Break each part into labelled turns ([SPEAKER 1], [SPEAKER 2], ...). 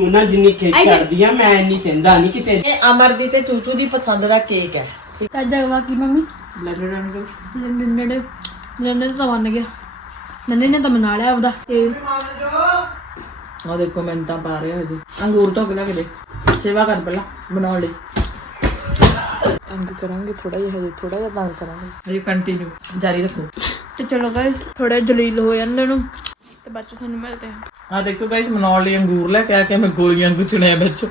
[SPEAKER 1] ਉਹਨਾਂ ਜਿੰਨੀ ਖੇਚ ਕਰਦੀ ਆ ਮੈਂ ਇੰਨੀ ਸਿੰਦਾ ਨਹੀਂ ਕਿਸੇ ਦੀ।
[SPEAKER 2] ਇਹ ਅਮਰ ਦੀ ਤੇ ਚੂਚੂ ਦੀ ਪਸੰਦ ਦਾ ਕੇਕ ਹੈ।
[SPEAKER 3] ਕਾਜਾ ਬਾਕੀ ਮੰਮੀ? ਲੰਡਨ ਨੇੜੇ ਲੰਡਨ ਤਾਂ ਬਣ ਗਿਆ। ਨੰਨੇ ਨੇ ਤਾਂ ਮਨਾ ਲਿਆ ਉਹਦਾ ਤੇ
[SPEAKER 2] ਉਹ ਦੇਖੋ ਮਿੰਟਾਂ ਪਾ ਰਹੇ ਹੋ ਜੀ। ਅੰਗੂਰ ਤੋਂ ਕਿਲਾ ਕੇ ਦੇ। ਸੇਵਾ ਕਰ ਪਹਿਲਾਂ ਬਣਾਉਣ ਲਈ। ਤੰਗ ਕਰਾਂਗੇ ਥੋੜਾ ਜਿਹਾ ਹਜੇ ਥੋੜਾ ਜਿਹਾ ਤੰਗ ਕਰਾਂਗੇ। ਹਜੇ ਕੰਟੀਨਿਊ ਜਾਰੀ ਰੱਖੋ।
[SPEAKER 3] ਤੇ ਚਲੋ ਗਏ ਥੋੜਾ ਜਲੀਲ ਹੋ ਜਾਂਦੇ ਨੂੰ ਤੇ ਬਾਅਦ ਚ ਤੁਹਾਨੂੰ ਮਿਲਦੇ ਹਾਂ।
[SPEAKER 2] ਆ ਦੇਖੋ ਗਾਇਸ ਮਨਾਉਣ ਲਈ ਅੰਗੂਰ ਲੈ ਕੇ ਆ ਕੇ ਮੈਂ ਗੋਲੀਆਂ ਗੁੱਚਣੇ ਵਿੱਚ।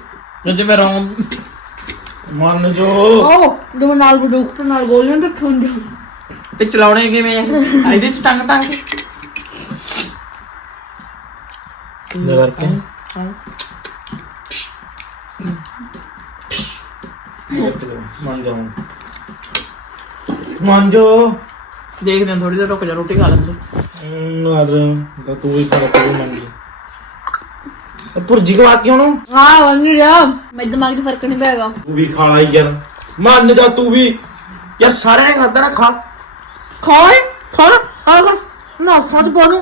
[SPEAKER 2] ਜੇ ਮੈਂ ਰੌਂ
[SPEAKER 1] ਮੰਨ ਜੋ
[SPEAKER 3] ਓ ਦੋ ਨਾਲ ਬਡੂਕ ਤੇ ਨਾਲ ਗੋਲੀਆਂ ਤੇ ਖੁੰਝ
[SPEAKER 2] ਤੇ ਚਲਾਉਣੇ ਕਿਵੇਂ ਆ? ਇਹਦੇ ਚ ਟੰਗ ਟੰਗ।
[SPEAKER 1] ਨਜ਼ਰ ਕੇ ਮੰਨ ਜਾ ਮੰਨ ਜੋ
[SPEAKER 2] ਦੇਖਦੇ ਹਾਂ ਥੋੜੀ ਦੇਰ ਰੁਕ ਜਾ ਰੋਟੀ ਖਾ ਲੈਂਦੇ।
[SPEAKER 1] ਨਾਰ ਦਾ ਤੂੰ ਵੀ ਕਰ ਤੂੰ ਮੰਨ ਜੀ ਪੁਰਜੀ ਕੋ ਆਤੀ ਹੁਣ।
[SPEAKER 3] ਹਾਂ ਬਣ ਰਿਹਾ। ਮੇਰੇ ਦਿਮਾਗ 'ਚ ਫ਼ਰਕ ਨਹੀਂ ਪੈਗਾ।
[SPEAKER 1] ਤੂੰ ਵੀ ਖਾ ਲਈ ਯਾਰ। ਮੰਨ ਜਾ ਤੂੰ ਵੀ। ਯਾਰ ਸਾਰਿਆਂ ਨੇ ਖਾਦਾ ਨਾ ਖਾ। ਖਾ ਏ ਖਾ। ਆ ਖਾ। ਨਾ ਸੱਚ ਪਾ ਦੂੰ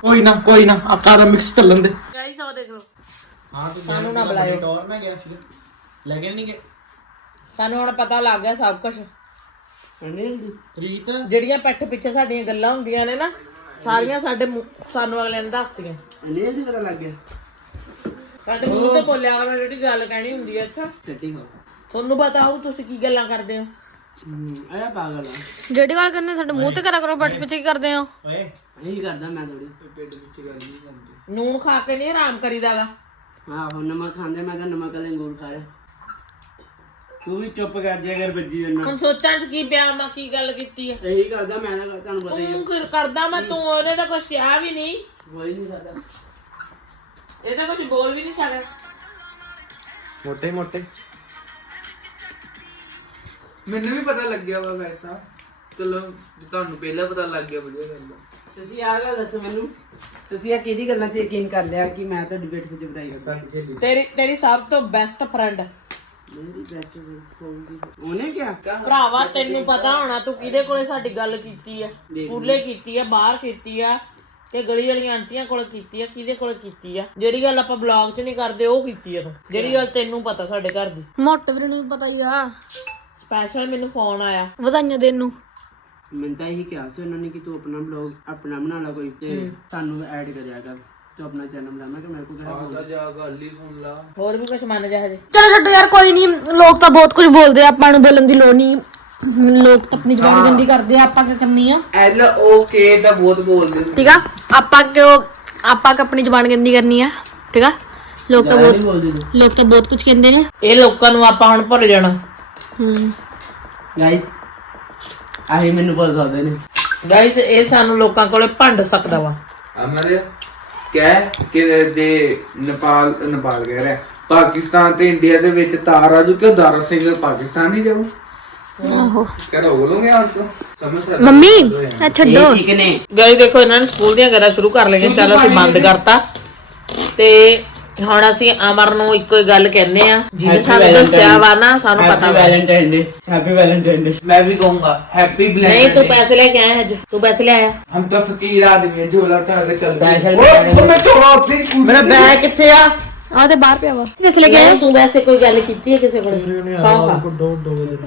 [SPEAKER 1] ਕੋਈ ਨਾ ਕੋਈ ਨਾ ਆਪਾਂ ਦਾ ਮਿਕਸ ਚੱਲਣ ਦੇ।
[SPEAKER 2] ਗਾਇਸ ਉਹ ਦੇਖ ਲਓ।
[SPEAKER 1] ਹਾਂ ਤੂੰ
[SPEAKER 2] ਸਾਨੂੰ ਨਾ ਬੁਲਾਇਓ।
[SPEAKER 1] ਟੌਰ ਮੈਂ ਗਿਆ ਸੀ ਲੈ ਕੇ ਨਹੀਂ ਗਏ
[SPEAKER 2] ਸਾਨੂੰ ਹੁਣ ਪਤਾ ਲੱਗ ਗਿਆ ਸਭ ਕੁਝ
[SPEAKER 1] ਪ੍ਰੀਤ
[SPEAKER 2] ਜਿਹੜੀਆਂ ਪਿੱਠ ਪਿੱਛੇ ਸਾਡੀਆਂ ਗੱਲਾਂ ਹੁੰਦੀਆਂ ਨੇ ਨਾ ਸਾਰੀਆਂ ਸਾਡੇ ਮੂੰਹ- ਸਾਨੂੰ ਅਗਲੇ ਨੇ ਦੱਸਦੀਆਂ
[SPEAKER 1] ਨਹੀਂ ਹੁੰਦੀ ਪਤਾ ਲੱਗ ਗਿਆ।
[SPEAKER 2] ਸਾਡੇ ਮੂੰਹ ਤੇ ਬੋਲਿਆ ਕਰੋ ਜਿਹੜੀ ਗੱਲ ਕਹਿਣੀ ਹੁੰਦੀ ਹੈ ਅੱਛਾ?
[SPEAKER 1] ਟੱਟੀ ਹੋ।
[SPEAKER 2] ਤੁਹਾਨੂੰ ਪਤਾ ਹੋਊ ਤੁਸੀਂ ਕੀ ਗੱਲਾਂ ਕਰਦੇ ਹੋ।
[SPEAKER 1] ਹੂੰ ਇਹ ਪਾਗਲ ਆ।
[SPEAKER 3] ਜਿਹੜੀ ਗੱਲ ਕਰਨੀ ਸਾਡੇ ਮੂੰਹ ਤੇ ਕਰਾ ਕਰੋ ਬੱਟ ਪਿੱਛੇ ਕੀ ਕਰਦੇ ਹੋ?
[SPEAKER 1] ਓਏ। ਨਹੀਂ ਕਰਦਾ ਮੈਂ ਥੋੜੀ ਪੇਟ ਵਿੱਚ ਗੱਲ ਨਹੀਂ ਕਰਦੀ
[SPEAKER 2] ਨੂਨ ਖਾ ਕੇ ਨਹੀਂ ਆਰਾਮ ਕਰੀਦਾਗਾ
[SPEAKER 1] ਹਾਂ ਹੁਣ ਨਮਕ ਖਾਂਦੇ ਮੈਂ ਤਾਂ ਨਮਕ ਵਾਲੇ ਅੰਗੂਰ ਖਾ ਰਿਹਾ ਤੂੰ ਵੀ ਚੁੱਪ ਕਰ ਜਾ ਕਰ ਬੱਜੀ ਜੰਨਾ
[SPEAKER 2] ਹੁਣ ਸੋਚਾਂ ਚ ਕੀ ਪਿਆ ਮੈਂ ਕੀ ਗੱਲ ਕੀਤੀ ਹੈ
[SPEAKER 1] ਇਹੀ ਕਰਦਾ ਮੈਂ ਤਾਂ ਤੁਹਾਨੂੰ ਪਤਾ ਹੀ ਆ।
[SPEAKER 2] ਤੂੰ ਕੀ ਕਰਦਾ ਮੈਂ ਤੂੰ ਉਹਨੇ ਤਾਂ ਕੁਝ ਕਿਹਾ ਵੀ ਨਹੀਂ।
[SPEAKER 1] ਕੋਈ ਨਹੀਂ ਕਰਦਾ।
[SPEAKER 2] ਇਹ ਤਾਂ ਕੁਝ ਬੋਲ ਵੀ ਨਹੀਂ ਸਕਦਾ।
[SPEAKER 1] ਮੋਟੇ ਮੋਟੇ।
[SPEAKER 4] ਮੈਨੂੰ ਵੀ ਪਤਾ ਲੱਗਿਆ ਵਾ ਵੈਸਾ ਚਲੋ ਜੇ ਤੁਹਾਨੂੰ ਪਹਿਲਾਂ ਪਤਾ ਲੱਗ ਗਿਆ ਵਧੀਆ ਗੱਲ ਆ।
[SPEAKER 1] ਤੁਸੀਂ ਆ ਗੱਲ ਦੱਸੋ ਮੈਨੂੰ। ਤੁਸੀਂ ਆ ਕਿਹਦੀ ਗੱਲਾਂ 'ਚ ਯਕੀਨ ਕਰ ਲਿਆ ਕਿ ਮੈਂ ਤਾਂ ਡਿਬੇਟ ਵਿੱਚ ਬੁਰਾਈ ਕਰਦਾ?
[SPEAKER 2] ਤੇਰੀ ਤੇਰੀ ਸਭ ਤੋਂ ਬੈਸਟ ਫਰੈਂਡ
[SPEAKER 1] ਮੇਰੀ ਬੈਸਟ ਹੋਊਗੀ ਉਹਨੇ ਕਿਹਾ?
[SPEAKER 2] ਭਰਾਵਾ ਤੈਨੂੰ ਪਤਾ ਹੋਣਾ ਤੂੰ ਕਿਹਦੇ ਕੋਲੇ ਸਾਡੀ ਗੱਲ ਕੀਤੀ ਆ? ਸਕੂਲੇ ਕੀਤੀ ਆ ਬਾਹਰ ਕੀਤੀ ਆ ਤੇ ਗਲੀ ਵਾਲੀਆਂ ਆਂਟੀਆਂ ਕੋਲ ਕੀਤੀ ਆ ਕਿਹਦੇ ਕੋਲ ਕੀਤੀ ਆ? ਜਿਹੜੀ ਗੱਲ ਆਪਾਂ ਬਲੌਗ 'ਚ ਨਹੀਂ ਕਰਦੇ ਉਹ ਕੀਤੀ ਆ ਤੂੰ। ਜਿਹੜੀ ਗੱਲ ਤੈਨੂੰ ਪਤਾ ਸਾਡੇ ਘਰ ਦੀ।
[SPEAKER 3] ਮੋਟੇ ਵੀਰ ਨੂੰ ਵੀ ਪਤਾ ਹੀ ਆ।
[SPEAKER 2] ਸਪੈਸ਼ਲ ਮੈਨੂੰ ਫੋਨ ਆਇਆ।
[SPEAKER 3] ਵਧਾਈਆਂ ਦੇਣ ਨੂੰ।
[SPEAKER 1] ਮੈਂ ਤਾਂ ਇਹੀ ਕਿਹਾ ਸੀ ਉਹਨਾਂ ਨੇ ਕਿ ਤੂੰ ਆਪਣਾ ਬਲੌਗ ਆਪਣਾ ਬਣਾ ਲਾ ਕੋਈ ਤੇ ਸਾਨੂੰ ਐਡ ਕਰਿਆ ਕਰ। ਤੂੰ ਆਪਣਾ ਚੈਨਲ ਬਣਾ ਮੈਂ ਕਿ ਮੇਰੇ ਕੋਲ ਕਿਹੜਾ
[SPEAKER 4] ਤਾਂ ਜਾ ਗੱਲ ਹੀ ਸੁਣ ਲਾ।
[SPEAKER 2] ਹੋਰ ਵੀ ਕੁਝ ਮੰਨ ਜਾ ਹਜੇ।
[SPEAKER 3] ਚਲੋ ਛੱਡੋ ਯਾਰ ਕੋਈ ਨਹੀਂ ਲੋਕ ਤਾਂ ਬਹੁਤ ਕੁਝ ਬੋਲਦੇ ਆ ਆਪਾਂ ਨੂੰ ਬੋਲਣ ਦੀ ਲੋੜ ਨਹੀਂ ਲੋਕ ਤਾਂ ਆਪਣੀ ਜ਼ਬਾਨ ਗੰਦੀ ਕਰਦੇ ਆ ਆਪਾਂ ਕੀ ਕਰਨੀ ਆ?
[SPEAKER 4] ਐਲ ਓ ਕੇ ਤਾਂ ਬਹੁਤ ਬੋਲਦੇ
[SPEAKER 3] ਠੀਕ ਆ? ਆਪਾਂ ਕਿਉਂ ਆਪਾਂ ਕਿ ਆਪਣੀ ਜ਼ਬਾਨ ਗੰਦੀ ਕਰਨੀ ਆ? ਠੀਕ ਆ? ਲੋਕ ਤਾਂ ਬਹੁਤ
[SPEAKER 1] ਬੋਲਦੀ ਤੂੰ।
[SPEAKER 3] ਲੋਕ ਤਾਂ ਬਹੁਤ ਕੁਝ ਕਹਿੰਦੇ ਨੇ।
[SPEAKER 2] ਇਹ ਲੋਕਾਂ ਨੂੰ ਆਪਾਂ ਹੁਣ ਭੁੱਲ ਜਾਣਾ।
[SPEAKER 3] ਹੂੰ।
[SPEAKER 1] ਗਾਇਸ ਆਹੀ ਮੈਨੂੰ ਭੁੱਲ ਸਕਦੇ ਨੇ।
[SPEAKER 2] ਗਾਇਸ ਇਹ ਸਾਨੂੰ ਲੋਕਾਂ ਕੋਲੇ ਭੰਡ ਸਕਦਾ ਵਾ।
[SPEAKER 4] ਅਮਰ ਕਹਿ ਕਿ ਦੇ ਨੇਪਾਲ ਨੇਪਾਲ ਕਹਿ ਰਿਹਾ। ਪਾਕਿਸਤਾਨ ਤੇ ਇੰਡੀਆ ਦੇ ਵਿੱਚ ਤਾਰ ਆਜੂ ਕਿ ਦਾਰਾ ਸਿੰਘ ਪਾਕਿਸਤਾਨ ਨਹੀਂ ਜਾਊ?
[SPEAKER 3] ਆਹੋ।
[SPEAKER 4] ਕਿਹੜਾ ਬੋਲੋਗੇ ਆਪ ਤੋਂ? ਸਮਝ ਸਕਦੇ
[SPEAKER 3] ਮੰਮੀ ਇਹ ਛੱਡੋ।
[SPEAKER 1] ਇਹ ਠੀਕ ਨੇ।
[SPEAKER 2] ਗਾਇਸ ਦੇਖੋ ਇਹਨਾਂ ਨੇ ਸਕੂਲ ਦੀਆਂ ਗੱਲਾਂ ਸ਼ੁਰੂ ਕਰ ਲਈਆਂ। ਚੱਲ ਅਸੀਂ ਬੰਦ ਕਰਤਾ। ਤੇ ਹੁਣ ਅਸੀਂ ਅਮਰ ਨੂੰ ਇੱਕੋ ਹੀ ਗੱਲ ਕਹਿੰਦੇ ਆ ਜਿਹਨੇ
[SPEAKER 1] Happy
[SPEAKER 2] ਸਾਨੂੰ
[SPEAKER 1] Valentine.
[SPEAKER 2] ਦੱਸਿਆ ਵਾ ਨਾ ਸਾਨੂੰ ਪਤਾ
[SPEAKER 1] ਹੈਪੀ
[SPEAKER 2] ਵਾ
[SPEAKER 1] Valentine day happy Valentine day
[SPEAKER 4] मैं भी कहूंगा हैप्पी
[SPEAKER 2] ਨਹੀਂ ਤੂੰ
[SPEAKER 4] ब्लैक
[SPEAKER 2] ਪੈਸੇ ਲੈ ਕੇ ਆਇਆ ਅੱਜ ਤੂੰ ਪੈਸੇ ਲੈ ਆਇਆ
[SPEAKER 4] हम तो फकीर आदमी है झोला उठा के चल
[SPEAKER 1] पैसे
[SPEAKER 4] ओ,
[SPEAKER 1] लेके
[SPEAKER 4] ओ, मैं छोड़ा उतनी कूद
[SPEAKER 1] ਮੇਰਾ ਬੈਗ ਕਿੱਥੇ ਆ
[SPEAKER 3] ਆ ਤੇ ਬਾਹਰ ਪਿਆ ਵਾ ਕਿਸ ਲੈ
[SPEAKER 2] ਨਹੀਂ, ਤੂੰ ਵੈਸੇ ਕੋਈ ਗੱਲ ਕੀਤੀ ਹੈ ਕਿਸੇ ਕੋਲ ਸ਼ੌਂਕ ਆ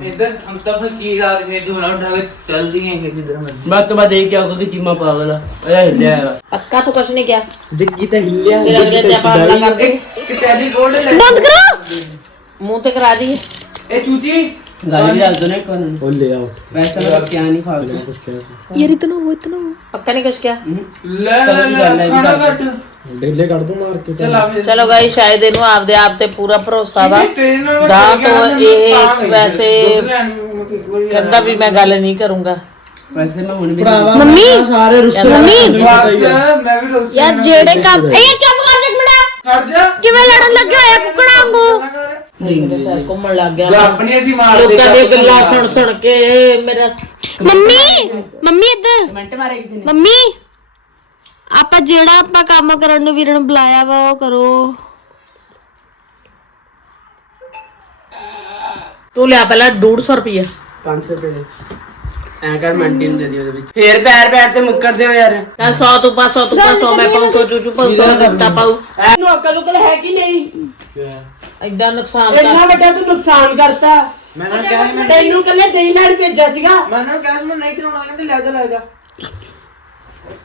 [SPEAKER 4] इधर हम तो फकीर आदमी है झोला उठा के चल दिए हैं किधर मर्जी
[SPEAKER 1] ਬਾਤ ਤੋਂ ਬਾਅਦ ਇਹ ਕਿਹਾ ਕਿ ਚੀਮਾ ਪਾਗਲ ਆ ਇਹ ਹਿੱਲਿਆ ਆ
[SPEAKER 2] ਪੱਕਾ ਤੂੰ ਕੁਛ ਨਹੀਂ ਕਿਹਾ
[SPEAKER 1] ਜੱਗੀ ਤਾਂ ਹਿੱਲਿਆ
[SPEAKER 2] ਫਿਰ ਅਗਲੇ ਤੇ ਆਪਾਂ ਹਮਲਾ ਕਰਦੇ
[SPEAKER 4] कि तेरी गोड लग
[SPEAKER 3] ਬੰਦ ਕਰੋ
[SPEAKER 2] ਮੂੰਹ ਤੇ ਕਰਾ ਦਈਏ
[SPEAKER 4] ए चूची
[SPEAKER 1] ਗੱਲ ਵੀ ਦੱਸ ਦੋ ਨੇ ਕੋਨ ਉਹ ਲੈ ਆਓ ਵੈਸੇ ਤਾਂ ਕਿਆ ਨਹੀਂ ਫਾਗਲ ਕੁਝ ਕਿਹਾ
[SPEAKER 3] ਯਾਰ ਇਤਨਾ ਹੋ ਇਤਨਾ ਹੋ
[SPEAKER 2] ਪੱਕਾ ਨਹੀਂ ਕੁਛ ਕਿਹਾ
[SPEAKER 4] ले ले ले खाना कट
[SPEAKER 1] ਡੇਲੇ ਕੱਢ ਦੂੰ ਮਾਰ ਕੇ
[SPEAKER 4] चल आप
[SPEAKER 2] ਚਲੋ ਗਾਈ ਸ਼ਾਇਦ ਇਹਨੂੰ ਆਪਦੇ ਆਪ ਤੇ ਪੂਰਾ ਭਰੋਸਾ ਵਾ
[SPEAKER 4] ट्रेन में
[SPEAKER 2] ਦਾ
[SPEAKER 4] चल गया
[SPEAKER 2] ਤੋਂ
[SPEAKER 4] ना,
[SPEAKER 2] ਇਹ
[SPEAKER 4] मैं पागल
[SPEAKER 2] ਵੈਸੇ
[SPEAKER 4] दूध लेने में कोई
[SPEAKER 2] ਕਹਿੰਦਾ ਵੀ ਮੈਂ ਗੱਲ ਨਹੀਂ ਕਰੂੰਗਾ
[SPEAKER 1] ਵੈਸੇ ਮੈਂ ਹੁਣ ਵੀ
[SPEAKER 3] ਮੰਮੀ
[SPEAKER 1] ਸਾਰੇ ਰੁੱਸੇ
[SPEAKER 3] ਮੰਮੀ
[SPEAKER 4] बस, मैं भी रोज
[SPEAKER 3] ਯਾਰ ਜਿਹੜੇ ਕੰਮ ਇਹ ਚੱਪ ਕਰ ਇੱਕ ਮਿੰਟ
[SPEAKER 4] हट जा
[SPEAKER 3] ਕਿਵੇਂ ਲੜਨ ਲੱਗੇ ਹੋਇਆ ਕੁਕੜਾ ਵਾਂਗੂ ਮੰਮੀ ਮੰਮੀ ਮੰਮੀ ਆਪਾਂ ਜਿਹੜਾ ਆਪਾਂ ਕੰਮ ਕਰਨ ਨੂੰ ਬੁਲਾਇਆ ਵਾ ਉਹ ਕਰੋ।
[SPEAKER 2] ਤੂੰ ਲਿਆ ਪਹਿਲਾਂ 150 ਰੁਪਏ
[SPEAKER 1] 500 ਰੁਪਏ ਦੇ
[SPEAKER 5] ਐ ਕਰ ਮੰਟੀ ਨੂੰ ਦੇ ਦਿਓ ਉਹਦੇ ਵਿੱਚ। ਫੇਰ ਪੈਰ ਪੈਰ ਤੇ ਮੁੱਕਰਦੇ ਹੋ ਯਾਰ।
[SPEAKER 2] ਤਾਂ 100 ਤੂੰ ਪਾ 100 ਤੂੰ ਪਾ 100 ਮੈਂ ਪਾਉਂ 100 ਚੂਚੂ ਪਾਉ 100 ਦਿੱਤਾ ਪਾਉ
[SPEAKER 5] ਇਹਨੂੰ ਅਕਲ ਉਕਲ ਹੈ ਕਿ ਨਹੀਂ?
[SPEAKER 2] ਐਡਾ ਨੁਕਸਾਨ
[SPEAKER 5] ਇੰਨਾ
[SPEAKER 2] ਕਰ
[SPEAKER 5] ਵੱਡਾ ਤੂੰ ਨੁਕਸਾਨ ਕਰਤਾ।
[SPEAKER 1] ਮੈਂ ਨਾ ਕਿਹਾ ਮੈਂ
[SPEAKER 5] ਤੈਨੂੰ ਕੱਲੇ ਦਹੀਂ ਲੈਣ ਭੇਜਿਆ ਸੀਗਾ।
[SPEAKER 1] ਮੈਂ ਨਾ ਕਿਹਾ ਸੀ ਮੈਂ ਨਹੀਂ ਚਲਾਉਣਾ ਕਹਿੰਦੇ ਲੈ ਜਾ ਲੈ ਜਾ।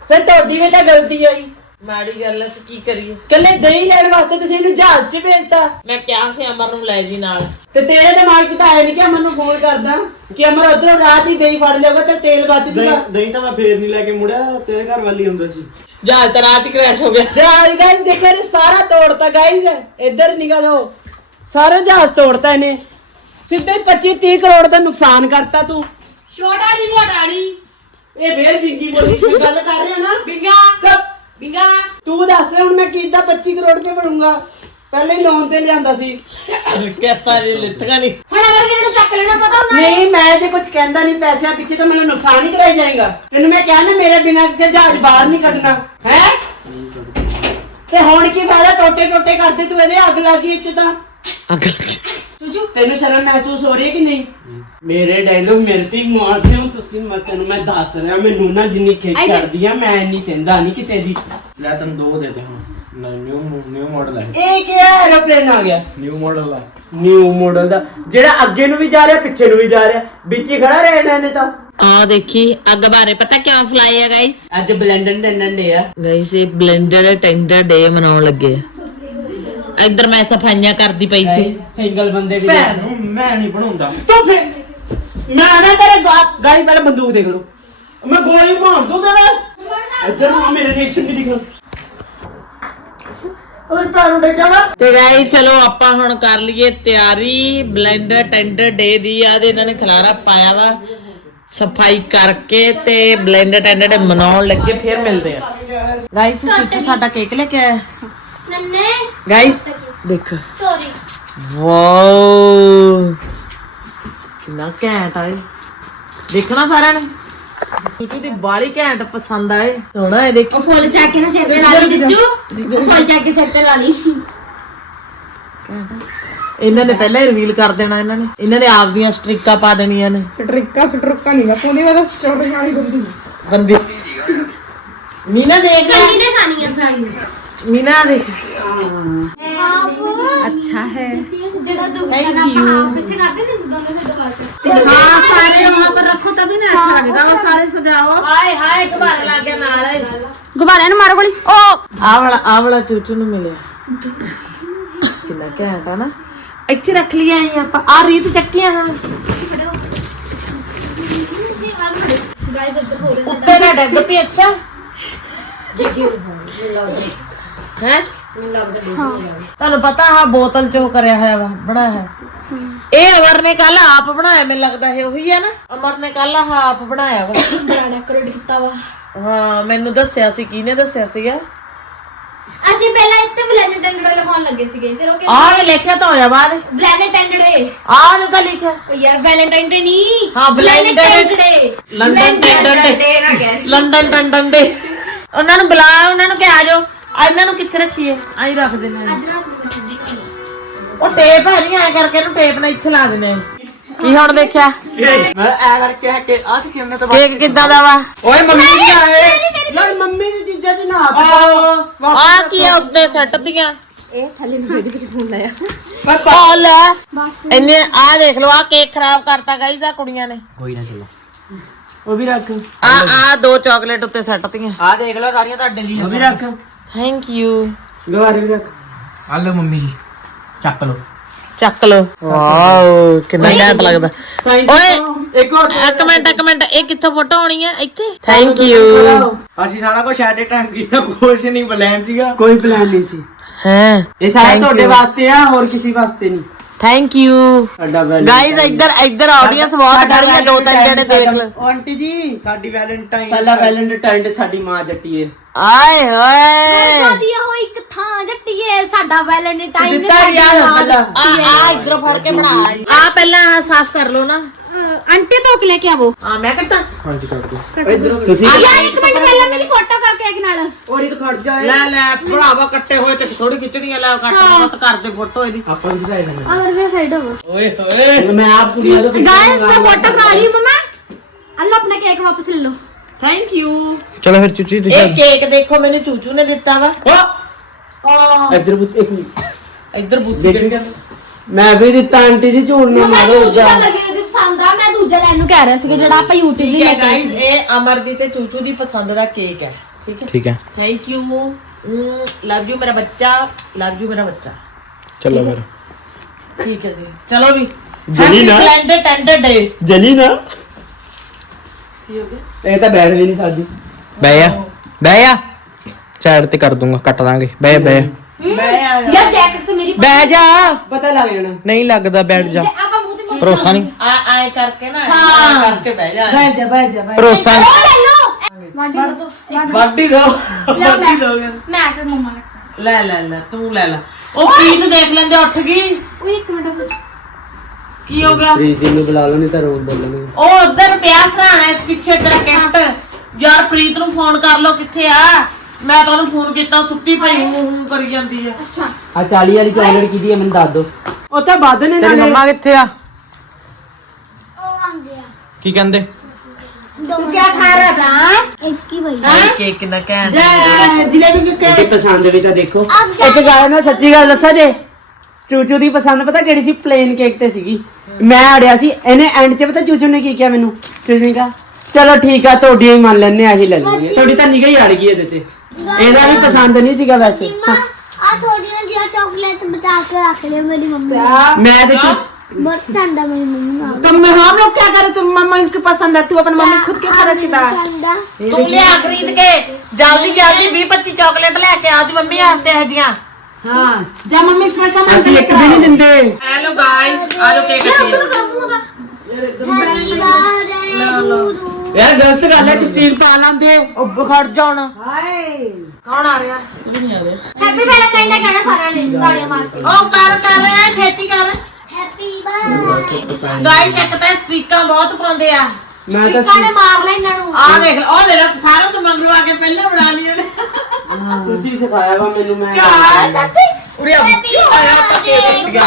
[SPEAKER 5] ਫਿਰ ਤੁਹਾਡੀ ਵੀ ਤਾਂ ਗਲਤੀ ਹੋਈ।
[SPEAKER 2] ਮਾੜੀ ਗੱਲ ਐ ਤੇ ਕੀ ਕਰੀਏ?
[SPEAKER 5] ਕੱਲੇ ਦਹੀਂ ਲੈਣ ਵਾਸਤੇ ਤੁਸੀਂ ਇਹਨੂੰ ਜਹਾਜ਼ 'ਚ ਭੇਜਤਾ।
[SPEAKER 2] ਮੈਂ ਕਿਹਾ ਸੀ ਅਮਰ ਨੂੰ ਲੈ ਜੀ ਨਾਲ।
[SPEAKER 5] ਤੇ ਤੇਰੇ ਦਿਮਾਗ 'ਚ ਤਾਂ ਆਇਆ ਨਹੀਂ ਕਿ ਅਮਨ ਨੂੰ ਫੋਨ ਕਰਦਾ ਕਿ ਅਮਰ ਉਧਰੋਂ ਰਾਤ ਹੀ ਦਹੀਂ ਫੜ ਲਿਆਗਾ ਤੇ ਤੇਲ ਬਚ ਜੂਗਾ।
[SPEAKER 1] ਦਹੀਂ ਤਾਂ ਮੈਂ ਫੇਰ ਨਹੀਂ ਲੈ ਕੇ ਮੁੜਿਆ ਤੇਰੇ ਘਰ ਵਾਲੀ ਹੁੰਦਾ ਸੀ।
[SPEAKER 2] ਜਹਾਜ਼ ਤਾਂ ਰਾਤ ਹੀ ਕ੍ਰੈਸ਼ ਹੋ ਗਿਆ।
[SPEAKER 5] ਜਹਾਜ਼ ਗਾਇਸ ਦੇਖਿਆ ਇਹਨੇ ਸਾਰਾ ਤੋੜਤਾ ਗਾਇਸ ਇੱਧਰ ਨਿਕਲ। ਜਾਓ ਸਾਰਾ ਜਹਾਜ਼ ਤੋੜਤਾ ਇਹਨੇ। ਸਿੱਧੇ 25 30 ਕਰੋੜ ਦਾ ਨੁਕਸਾਨ ਕਰਤਾ ਤੂੰ।
[SPEAKER 3] ਛੋਟਾ ਨਹੀਂ ਮੋਟਾ ਨਹੀਂ
[SPEAKER 5] ਇਹ ਫੇਰ ਬਿੰਗੀ ਬੋਲੀ ਗੱਲ ਕਰ ਰਿਹਾ ਨਾ?
[SPEAKER 3] ਬਿੰਗਾ।
[SPEAKER 5] ਚੁੱਪ।
[SPEAKER 3] ਬਿੰਗਾ
[SPEAKER 5] ਤੂੰ ਦੱਸ ਹੁਣ ਮੈਂ ਕਿੱਦਾਂ 25 ਕਰੋੜ ਰੁਪਏ ਬਣੂੰਗਾ। ਪਹਿਲੇ ਹੀ ਲੋਨ ਤੇ ਲਿਆਂਦਾ ਸੀ।
[SPEAKER 2] ਕਿਸ਼ਤਾਂ ਜੀ ਲਿੱਤਗਾ ਨਹੀਂ
[SPEAKER 3] ਹੁਣ ਅਗਰ ਵੀਰ ਨੂੰ ਚੱਕ ਲੈਣਾ ਪਤਾ ਉਹਨਾਂ
[SPEAKER 5] ਨਹੀਂ ਮੈਂ ਜੇ ਕੁਝ ਕਹਿੰਦਾ ਨਹੀਂ ਪੈਸਿਆਂ ਪਿੱਛੇ ਤਾਂ ਮੈਨੂੰ ਨੁਕਸਾਨ ਹੀ ਕਰਾਈ ਜਾਏਗਾ। ਤੈਨੂੰ ਮੈਂ ਕਿਹਾ ਨਾ ਮੇਰੇ ਬਿਨਾਂ ਕਿਸੇ ਜਹਾਜ਼ ਬਾਹਰ ਨਹੀਂ ਕੱਢਣਾ। ਹੈ? ਤੇ ਹੁਣ ਕੀ ਫਾਇਦਾ ਟੋਟੇ ਟੋਟੇ ਕਰਦੇ ਤੂੰ ਇਹਦੇ ਅੱਗ ਲੱਗੀ ਇੱਥੇ ਤਾਂ।
[SPEAKER 3] ਤੁਜੂ
[SPEAKER 5] ਤੈਨੂੰ ਸ਼ਰਮ ਮਹਿਸੂਸ ਹੋ ਰਹੀ ਹੈ ਕਿ ਨਹੀਂ? ਮੇਰੇ ਡਾਇਲੋਗ ਮੇਰੇ ਤੇ ਹੀ ਮਾਰਦੇ ਹੋ ਤੁਸੀਂ ਮੈਂ ਤੈਨੂੰ ਮੈਂ ਦੱਸ ਰਿਹਾ ਮੈਨੂੰ ਨਾ ਜਿੰਨੀ ਖੇਚ
[SPEAKER 3] ਆਈ ਜੇ-
[SPEAKER 5] ਕਰਦੀ ਆ ਮੈਂ ਇੰਨੀ ਸਿੰਦਾ ਨਹੀਂ ਕਿਸੇ ਦੀ।
[SPEAKER 1] ਲੈ ਤੈਨੂੰ ਦੋ ਦੇ ਦੇ ਹੁਣ। ਨਿਊ ਨਿਊ ਮਾਡਲ ਹੈ
[SPEAKER 5] ਇਹ। ਕੀ ਐਰੋਪਲੇਨ ਆ ਗਿਆ।
[SPEAKER 1] ਨਿਊ ਮਾਡਲ ਹੈ
[SPEAKER 5] ਨਿਊ ਮਾਡਲ ਦਾ। ਜਿਹੜਾ ਅੱਗੇ ਨੂੰ ਵੀ ਜਾ ਰਿਹਾ ਪਿੱਛੇ ਨੂੰ ਵੀ ਜਾ ਰਿਹਾ ਵਿੱਚ ਹੀ ਖੜਾ ਰਹਿਣਾ ਇਹਨੇ ਤਾਂ।
[SPEAKER 2] ਆ ਦੇਖੀ ਅੱਗ ਬਾਰੇ ਪਤਾ ਕਿਉਂ ਫਲਾਈ ਆ ਗਾਇਸ
[SPEAKER 5] ਅੱਜ ਟੈਂਡਨ ਡੇ ਆ।
[SPEAKER 2] ਗਾਇਸ ਇਹ ਬਲੈਂਡਰ ਟੈਂਡਰ ਡੇ ਮਨਾਉਣ ਲੱਗੇ ਆ। ਇੱਧਰ ਮੈਂ ਸਫਾਈਆਂ ਕਰਦੀ ਪਈ ਸੀ।
[SPEAKER 5] ਸਿੰਗਲ ਬੰਦੇ ਦੀ
[SPEAKER 1] ਭੈਣ ਨੂੰ ਮੈਂ ਨਹੀਂ ਬਣਾਉਂਦਾ।
[SPEAKER 5] ਤੂੰ ਫਿਰ ਮੈਂ ਨਾ ਤੇਰੇ ਗਾਈ ਪਹਿਲਾਂ ਬੰਦੂਕ ਦੇ ਕਰੋ ਮੈਂ ਗੋਲੀ ਮਾਰ ਦੂੰ ਤੇਰੇ ਇੱਧਰ ਨੂੰ ਮੇਰੇ ਰਿਐਕਸ਼ਨ ਵੀ ਦਿਖਾ ਔਰ ਪੈਰੋਂ ਦੇ ਜਾਵਾ
[SPEAKER 2] ਤੇ ਗਾਇਸ ਚਲੋ ਆਪਾਂ ਹੁਣ ਕਰ ਲਈਏ ਤਿਆਰੀ। ਬਲੈਂਡਰ ਟੈਂਡਰ ਡੇ ਦੀ ਆ ਦੇ ਇਹਨਾਂ ਨੇ ਖਲਾਰਾ ਪਾਇਆ ਵਾ ਸਫ਼ਾਈ ਕਰਕੇ ਤੇ ਬਲੈਂਡਰ ਟੈਂਡਰ ਡੇ ਮਨਾਉਣ ਲੱਗੇ ਫਿਰ ਮਿਲਦੇ ਆ। ਗਾਇਸ ਚੁੱਚੂ ਸਾਡਾ ਕੇਕ ਲੈ ਕੇ ਆਇਆ
[SPEAKER 3] ਨੰਨੇ।
[SPEAKER 2] ਗਾਇਸ ਦੇਖ।
[SPEAKER 3] ਸੌਰੀ
[SPEAKER 2] ਵਾਓ ਕਿੰਨਾ ਘੈਂਟ ਆਏ ਦੇਖਣਾ ਸਾਰਿਆਂ ਨੇ। ਚੁੱਚੂ ਦੀ ਬਾਲੀ ਘੈਂਟ ਪਸੰਦ ਆਏ ਸੋਹਣਾ ਇਹ ਦੇਖ।
[SPEAKER 3] ਉਹ ਫੁੱਲ ਚੱਕ ਕੇ ਨਾ ਸਿਰ ਤੇ ਲਾ ਲਈ ਜੁੱਜੂ ਉਹ ਫੁੱਲ ਚੱਕ ਕੇ ਸਿਰ ਤੇ ਲਾ ਲਈ।
[SPEAKER 2] ਇਹਨਾਂ ਨੇ ਪਹਿਲਾਂ ਹੀ ਰਿਵੀਲ ਕਰ ਦੇਣਾ ਇਹਨਾਂ ਨੇ। ਇਹਨਾਂ ਨੇ ਆਪਦੀਆਂ ਸਟ੍ਰਿਕਾਂ ਪਾ ਦੇਣੀਆਂ ਨੇ।
[SPEAKER 6] ਸਟ੍ਰਿਕਾ ਸਟ੍ਰੁਕਾ ਨਹੀਂ ਪਾਉਂਦੀ ਮੈਂ ਤਾਂ ਸਟੋਰੀ ਵਾਲੀ ਬੰਦੀ।
[SPEAKER 2] ਬੰਦੇ। ਮੀਨਾ ਦੇਖ
[SPEAKER 3] ਨੇ ਖਾਣੀ ਆ। ਖਾਣੀ
[SPEAKER 2] ਮੀਨਾ ਦੇਖ
[SPEAKER 3] ਅੱਛਾ ਹੈ ਜਿਹੜਾ ਦੁੱਖ ਦਾ ਨਾ ਆਪਾਂ ਆਪ ਇੱਥੇ ਕਰਦੇ ਨੇ ਦੋਨੋਂ ਸਾਡੇ ਪਾਸ
[SPEAKER 2] हाँ सारे वहाँ पर रखो तभी ना अच्छा लगेगा वो सारे सजाओ
[SPEAKER 5] ਹਾਏ ਹਾਏ ਘਬਾਰੇ ਲੱਗ ਗਿਆ ਨਾਲ
[SPEAKER 3] ਗੁਬਾਰਿਆਂ ਨੂੰ ਮਾਰੋ ਗੋਲੀ ਓ
[SPEAKER 2] ਆ ਵਾਲਾ ਆ ਵਾਲਾ ਚੂਚੂ ਨੂੰ ਮਿਲਿਆ ਕਿੰਨਾ ਘੈਂਟ ਆ ਨਾ ਇੱਥੇ ਰੱਖ ਲਿਆ ਆਈ ਆਪਾਂ ਆ ਰੀਤ ਚੱਕੀਆਂ ਹਨ
[SPEAKER 3] ਗਾਇਸ ਇੱਧਰ ਹੋ ਰਿਹਾ
[SPEAKER 2] ਉੱਤੇ ਨਾ ਡੱਗ ਪਈ ਅੱਛਾ
[SPEAKER 3] ਜੱਗੀ ਮੈਨੂੰ ਲੱਗਦਾ
[SPEAKER 2] ਹੈ? ਤੁਹਾਨੂੰ ਪਤਾ ਆ ਬੋਤਲ ਚ ਕਰਿਆ ਹੋਇਆ ਵਾ ਬਣਾਇਆ ਹੈ ਇਹ ਅਮਰ ਨੇ ਕੱਲ ਆਪ ਬਣਾਇਆ ਮੈਨੂੰ ਲੱਗਦਾ ਇਹ ਉਹੀ ਹੈ ਨਾ। ਅਮਰ ਨੇ ਕੱਲ ਆਹ ਆਪ ਬਣਾਇਆ ਵਾ।
[SPEAKER 3] ਬੜਾ ਡੈਕੋਰੇਟ ਕੀਤਾ ਵਾ।
[SPEAKER 2] ਹਾਂ ਮੈਨੂੰ ਦੱਸਿਆ ਸੀ ਕਿਹਨੇ ਦੱਸਿਆ ਸੀਗਾ?
[SPEAKER 3] ਅਸੀਂ ਪਹਿਲਾਂ ਇੱਥੇ ਬਲੈਂਡ ਟੈਂਡੜੇ ਲਗਾਉਣ ਲੱਗੇ ਸੀਗੇ ਫਿਰ ਉਹ
[SPEAKER 2] ਆਹ
[SPEAKER 3] ਕਹਿੰਦੇ
[SPEAKER 2] ਲਿਖਿਆ ਤਾਂ ਹੋਇਆ ਬਾਅਦ।
[SPEAKER 3] ਬਲੈਂਡ ਟੈਂਡੜੇ
[SPEAKER 2] ਆਹ ਜੋ ਤਾਂ ਲਿਖਿਆ।
[SPEAKER 3] ਉਹ ਯਾਰ ਵੈਲੈਂਟਾਈਨ ਡੇ ਨਹੀਂ
[SPEAKER 2] ਹਾਂ, Day।
[SPEAKER 3] ਟੈਂਡੜੇ
[SPEAKER 2] London Tender Day।
[SPEAKER 3] ਨਾ ਕਹਿ
[SPEAKER 2] ਲੰਡਨ ਟੰਡਨ ਦੇ ਉਹਨਾਂ ਨੂੰ ਬੁਲਾ ਉਹਨਾਂ ਨੂੰ ਕਿ ਆ ਜਾਓ। ਆ ਇਹਨਾਂ ਨੂੰ ਕਿੱਥੇ ਰੱਖੀਏ? ਆਈ ਰੱਖ ਦੇਣਾ
[SPEAKER 3] ਅੱਜ ਰਾਤ ਨੂੰ ਮੈਂ ਠੰਡੀ ਖਾਣੀ
[SPEAKER 2] ਉਹ ਟੇਪ ਹੈ ਨਹੀਂ ਐ ਕਰਕੇ ਇਹਨੂੰ ਟੇਪ ਨਾਲ ਇੱਥੇ ਲਾ ਦੇਣੇ ਕੀ ਹੁਣ ਦੇਖਿਆ?
[SPEAKER 1] ਮੈਂ ਐ ਕਰਕੇ ਆ ਕੇ ਅੱਜ ਕਿੰਨੇ ਤੋਂ
[SPEAKER 2] ਕੇਕ ਕਿੱਦਾਂ ਦਾ ਵਾ?
[SPEAKER 1] ਓਏ ਮੰਮੀ ਕੀ ਆਏ।
[SPEAKER 5] ਯਾਰ ਮੰਮੀ ਦੀ ਚੀਜ਼ਾਂ 'ਚ ਨਾ ਹੱਥ ਪਾਓ।
[SPEAKER 2] ਆ ਕੀ ਆ ਉੱਤੇ ਸੱਟ ਦੀਆਂ?
[SPEAKER 3] ਇਹ ਥੱਲੇ ਨੂੰ ਇਹਦੇ ਵਿੱਚ ਫੋਨ ਲਾਇਆ।
[SPEAKER 2] ਆ ਲੈ। ਇੰਨੇ ਆ ਦੇਖ ਲਓ ਆ ਕੇਕ ਖਰਾਬ ਕਰਤਾ ਗਾਈਸ ਆ ਕੁੜੀਆਂ ਨੇ।
[SPEAKER 1] ਕੋਈ ਨਾ ਚਲੋ।
[SPEAKER 5] ਉਹ ਵੀ ਰੱਖ।
[SPEAKER 2] ਆ ਆ ਦੋ ਚਾਕਲੇਟ ਉੱਤੇ ਸੱਟ ਦੀਆਂ।
[SPEAKER 5] ਆ ਦੇਖ ਲਓ ਸਾਰੀਆਂ ਤੁਹਾਡੇ ਲਈ ਉਹ ਵੀ ਰੱਖ।
[SPEAKER 2] ਥੈਂਕ ਯੂ
[SPEAKER 5] ਗਵਾਰੇ ਵੀ ਰੱਖ
[SPEAKER 1] ਆ ਲੈ ਮੰਮੀ ਜੀ ਚੱਕ ਲਓ।
[SPEAKER 2] ਚੱਕ ਲਓ। ਵਾਓ ਕਿੰਨਾ ਘੈਂਟ ਲੱਗਦਾ। ਓਏ
[SPEAKER 5] ਇੱਕ ਹੋਰ
[SPEAKER 2] ਇੱਕ ਮਿੰਟ ਇੱਕ ਮਿੰਟ। ਇਹ ਕਿੱਥੋਂ ਫੋਟੋ ਆਉਣੀ ਹੈ ਇੱਥੇ। ਥੈਂਕ ਯੂ
[SPEAKER 1] ਅਸੀਂ ਸਾਰਾ ਕੁਝ ਐਟ ਟਾਈਮ ਕੀਤਾ ਕੁਝ ਨਹੀਂ ਪਲਾਨ ਸੀਗਾ।
[SPEAKER 5] ਕੋਈ ਪਲਾਨ ਨਹੀਂ ਸੀ।
[SPEAKER 2] ਹਾਂ।
[SPEAKER 5] ਇਹ ਸਾਰਾ ਤੁਹਾਡੇ. ਵਾਸਤੇ ਆ ਹੋਰ ਕਿਸੇ ਵਾਸਤੇ ਨਹੀਂ।
[SPEAKER 2] ਥੈਂਕ ਯੂ ਗਾਇਜ਼ ਇੱਧਰ ਇੱਧਰ ਆਡੀਅנס ਬਹੁਤ ਖੜੀ ਹੈ ਦੋ ਤਿੰਨ ਜਿਹੜੇ ਦੇਖ ਲਓ।
[SPEAKER 1] ਆਂਟੀ ਜੀ ਸਾਡੀ ਵੈਲੈਂਟਾਈਨ
[SPEAKER 5] ਸਾਡਾ ਵੈਲੈਂਟਾਈਨ ਸਾਡੀ ਮਾਂ ਜੱਟੀ ਹੈ
[SPEAKER 2] ਆਏ ਹੋਏ।
[SPEAKER 3] ਸਾਡੀ ਉਹ ਇੱਕ ਥਾਂ ਜੱਟੀਏ ਸਾਡਾ ਵੈਲੈਂਟਾਈਨ
[SPEAKER 5] ਦਿੱਤਾ ਯਾਰ
[SPEAKER 2] ਆ ਆ ਇਧਰੋਂ ਫੜ ਕੇ ਬਣਾ। ਆ ਪਹਿਲਾਂ ਸਾਫ਼ ਕਰ ਲਓ ਨਾ।
[SPEAKER 3] ਆਂਟੀ ਤੋਂ ਲੈ ਕੇ ਆਵੋ।
[SPEAKER 2] ਆ ਮੈਂ ਕੱਟਾਂ
[SPEAKER 1] ਹਾਂਜੀ ਕਰ ਦੋ
[SPEAKER 5] ਇਧਰੋਂ ਤੁਸੀਂ
[SPEAKER 3] ਯਾਰ ਇੱਕ ਮਿੰਟ ਪਹਿਲਾਂ ਮੇਰੀ ਫੋਟੋ ਕਰਕੇ ਇੱਕ ਨਾਲ।
[SPEAKER 5] ਔਰ ਇਹ ਖੜ ਜਾਏ
[SPEAKER 2] ਲੈ ਲੈ ਭਰਾਵਾ ਕੱਟੇ ਹੋਏ ਤੇ ਥੋੜੀ ਖਿੱਚਣੀ ਲੈ ਕੱਟ ਮਤ ਕਰ ਦੇ ਫੋਟੋ ਇਹਦੀ।
[SPEAKER 5] ਆਪਾਂ ਨੂੰ ਦਿਖਾਈ ਦਿੰਦੇ
[SPEAKER 3] ਅਗਰ ਵੀ ਸਾਈਡ ਹੋਵੋ।
[SPEAKER 2] ਓਏ ਹੋਏ
[SPEAKER 5] ਮੈਂ ਆਪ ਕੁੜੀਆਂ ਤੋਂ
[SPEAKER 3] ਗਾਇਸ ਮੈਂ ਫੋਟੋ ਕਰਾ ਲਈ ਮਮਾ। ਹਲੋ ਆਪਣਾ ਕੇਕ ਵਾਪਸ ਲੈ ਲਓ।
[SPEAKER 2] ਥੈਂਕ ਯੂ
[SPEAKER 1] ਚਲੋ ਫਿਰ ਚੁੱਚੀ
[SPEAKER 2] ਇਹ ਕੇਕ ਦੇਖੋ ਮੈਨੂੰ ਚੂਚੂ ਨੇ ਦਿੱਤਾ ਵਾ।
[SPEAKER 5] ਇੱਧਰ ਪੁੱਛ ਇੱਕ ਮਿੰਟ।
[SPEAKER 2] ਇੱਧਰ ਬੁੱਧੀ ਕਰੀ
[SPEAKER 5] ਮੈਂ ਵੀ ਦਿੱਤਾ ਆਂਟੀ ਜੀ ਝੂਠ ਨਾ ਮਾਰੋ
[SPEAKER 3] ਦੂਜਾ ਲੱਗੇ ਨੂੰ ਪਸੰਦ ਆ ਮੈਂ ਦੂਜਾ ਲੈਣ ਨੂੰ ਕਹਿ ਰਿਹਾ ਸੀ ਜਿਹੜਾ ਆਪਾਂ YouTube
[SPEAKER 2] ਠੀਕ
[SPEAKER 3] ਦੀ
[SPEAKER 2] ਹੈ
[SPEAKER 3] ਲੈ ਕੇ ਆਏ
[SPEAKER 2] ਗਾਇਸ ਇਹ ਅਮਰਦੀ ਤੇ ਚੂਚੂ ਦੀ ਪਸੰਦ ਦਾ ਕੇਕ ਹੈ ਠੀਕ ਹੈ?
[SPEAKER 1] ਠੀਕ ਹੈ।
[SPEAKER 2] ਥੈਂਕ ਯੂ ਲਵ ਯੂ ਮੇਰਾ ਬੱਚਾ ਲਵ ਯੂ ਮੇਰਾ ਬੱਚਾ।
[SPEAKER 1] ਚਲੋ ਫਿਰ।
[SPEAKER 2] ਠੀਕ ਹੈ ਜੀ। ਚਲੋ ਵੀ।
[SPEAKER 1] ਜਲੀ ਨਾ।
[SPEAKER 2] ਸਪਲੈਂਡਰ ਟੈਂਡਰ ਡੇ
[SPEAKER 1] ਜਲੀ ਨਾ।
[SPEAKER 2] ਕੀ ਹੋ ਗਿਆ?
[SPEAKER 5] ਇਹ ਤਾਂ ਬੈਠ ਵੀ ਨਹੀਂ ਸਕਦੀ।
[SPEAKER 1] ਬਹਿ ਜਾ ਬਹਿ ਜਾ। ਸਾਈਡ ਤੇ ਕਰ ਦੂੰਗਾ ਕੱਟ ਦਾਂਗੇ। ਬਹਿ ਬਹਿ
[SPEAKER 2] ਮੈਂ ਆ ਜਾ।
[SPEAKER 3] ਯਾਰ ਜੈਕਟ ਤੇ ਮੇਰੀ
[SPEAKER 1] ਬਹਿ ਜਾ।
[SPEAKER 5] ਪਤਾ ਲੱਗ ਜਾਣਾ।
[SPEAKER 1] ਨਹੀਂ ਲੱਗਦਾ ਬੈਠ ਜਾ।
[SPEAKER 3] ਆਪਾਂ ਮੂੰਹ ਤੇ
[SPEAKER 1] ਭਰੋਸਾ ਨਹੀਂ?
[SPEAKER 2] ਆ ਆਏ ਕਰਕੇ ਨਾ ਹਾਂ। ਕਰਕੇ ਬਹਿ ਜਾ।
[SPEAKER 5] ਬਹਿ ਜਾ ਬਹਿ ਜਾ
[SPEAKER 1] ਭਰੋਸਾ
[SPEAKER 3] ਲਓ। ਵਾਂਡੀ ਦੋ।
[SPEAKER 2] ਵਾਢੀ ਦੋ।
[SPEAKER 3] ਲੈ
[SPEAKER 2] ਵਾਢੀ
[SPEAKER 3] ਮੈਂ
[SPEAKER 2] ਦੋ
[SPEAKER 3] ਮੈਂ ਤੇ ਮੰਮਾ ਨੇ
[SPEAKER 2] ਲੈ ਲੈ ਲੈ ਤੂੰ ਲੈ ਲੈ। ਉਹ ਪ੍ਰੀਤ ਦੇਖ ਲੈਂਦੇ ਉੱਠ ਗਈ।
[SPEAKER 3] ਉਹ ਇੱਕ ਮਿੰਟ
[SPEAKER 2] ਕੀ ਹੋ ਗਿਆ?
[SPEAKER 5] ਪ੍ਰੀਤੀ ਨੂੰ ਬੁਲਾ ਲਓ ਨਹੀਂ ਤਾਂ ਰੋਣ ਬੋਲਣਗੇ।
[SPEAKER 2] ਉਹ ਉਧਰ ਪਿਆ ਸਰਾਣਾ ਪਿੱਛੇ ਤੇਰਾ ਗਿਫਟ ਯਾਰ ਪ੍ਰੀਤ ਨੂੰ ਫੋਨ ਕਰ ਲੋ ਕਿੱਥੇ ਆ? ਮੈਂ ਤਾਂ ਉਹਨੂੰ ਫੋਨ ਕੀਤਾ ਸੁੱਤੀ ਪਈ ਹੂੰ ਹੂੰ ਕਰੀ ਜਾਂਦੀ ਹੈ
[SPEAKER 5] ਆ 40 ਵਾਲੀ ਚਾਕਲੇਟ ਕਿਹਦੀ ਹੈ ਮੈਨੂੰ ਦੱਸ ਦਿਓ। ਉਹ ਤਾਂ ਵੱਧ ਨੇ
[SPEAKER 1] ਤੇਰੀ ਮੰਮਾ ਕਿੱਥੇ ਆ?
[SPEAKER 3] ਉਹ ਆਂਦੇ ਆ।
[SPEAKER 1] ਕੀ ਕਹਿੰਦੇ?
[SPEAKER 5] ਤੂੰ ਕੀ ਖਾ ਰਹਾ ਥਾ
[SPEAKER 3] ਹੀ ਭਾਈ
[SPEAKER 2] ਕੇਕ ਕਿੰਨਾ ਕਹਿਣ
[SPEAKER 5] ਜਲੇਬੀ ਕਿਉਂ ਕਹਿ ਪਸੰਦ ਵੀ ਤਾਂ ਦੇਖੋ। ਇੱਕ ਗੱਲ ਮੈਂ ਸੱਚੀ ਗੱਲ ਦੱਸਾਂ ਜੇ। ਚੂਚੂ ਦੀ ਪਸੰਦ ਪਤਾ ਕਿਹੜੀ ਸੀ ਪਲੇਨ ਕੇਕ ਤੇ ਸੀਗੀ ਮੈਂ ਅੜਿਆ ਸੀ ਇਹਨੇ ਐਂਡ 'ਚ ਪਤਾ ਚੂਚੂ ਨੇ ਕੀ ਕਿਹਾ ਮੈਨੂੰ ਚੂਚੂ ਨੇ ਕਿਹਾ ਚਲੋ ਠੀਕ ਆ ਤੁਹਾਡੀ ਹੀ ਮੰਨ ਲੈਣੇ ਆ ਅਸੀਂ ਲੈ ਲਈਏ ਤੁਹਾਡੀ ਤਾਂ ਨਿਗਾਹ ਹੀ ਅੜ ਗਈ ਇਹਦੇ ਤੇ ਇਹਦਾ ਵੀ ਪਸੰਦ ਨਹੀਂ ਸੀਗਾ ਵੈਸੇ
[SPEAKER 3] ਆ ਥੋੜੀਆਂ ਜਿਹਾ ਚਾਕਲੇਟ ਬਚਾ ਕੇ ਰੱਖ ਲਿਓ ਮੇਰੀ ਮੰਮੀ
[SPEAKER 5] ਮੈਂ ਤੇ ਚੂ-
[SPEAKER 3] ਬਹੁਤ ਠੰਡਾ ਮੇਰੀ ਮੰਮੀ ਨਾਲ
[SPEAKER 5] तुम हम लोग क्या करे तुम मम्मा इनको पसंद है तू अपन मम्मी खुद के खरीद के दा
[SPEAKER 3] ਠੰਡਾ
[SPEAKER 2] ਤੂੰ ਲਿਆ ਖਰੀਦ ਕੇ ਜਲਦੀ ਜਲਦੀ 20 25 ਚਾਕਲੇਟ ਲੈ ਕੇ ਆ ਜੀ ਮੰਮੀ ਆਸਤੇ
[SPEAKER 5] ਹਾਂ ਜਾ ਮੰਮੀ ਇਸ ਪੈਸਾ ਮੰਗ ਇੱਕ ਵੀ ਨਹੀਂ ਦਿੰਦੇ।
[SPEAKER 2] ਹੈਲੋ ਗਾਇਸ ਆ ਲੋ ਕੇਕ
[SPEAKER 5] ਯਾਰ ਗਲਤ ਗੱਲ ਹੈ ਕਿ ਸਟੀਲ ਪਾ ਲਾਂਦੇ।
[SPEAKER 2] ਉਹ ਖੜ ਜਾਣ ਬਹੁਤ ਪਾਉਂਦੇ ਆ।
[SPEAKER 5] ਮੈਂ
[SPEAKER 3] ਤਾਂ ਸਟ੍ਰੀਕਾਂ ਮਾਰ ਲੈ ਇਹਨਾਂ ਨੂੰ।
[SPEAKER 2] ਆ ਦੇਖ ਲਓ ਉਹ ਲੈ ਲੈ ਸਾਰਾ ਤੋਂ ਮੰਗਲਵਾ ਕੇ ਪਹਿਲਾਂ ਬਣਾ ਲਈ ਉਹਨੇ।
[SPEAKER 5] ਤੁਸੀਂ ਸਿਖਾਇਆ ਵਾ
[SPEAKER 2] ਮੈਨੂੰ ਮੈਂ ਉਰੇ ਆ ਆਇਆ ਤਾਂ ਕੇਕ ਗਿਆ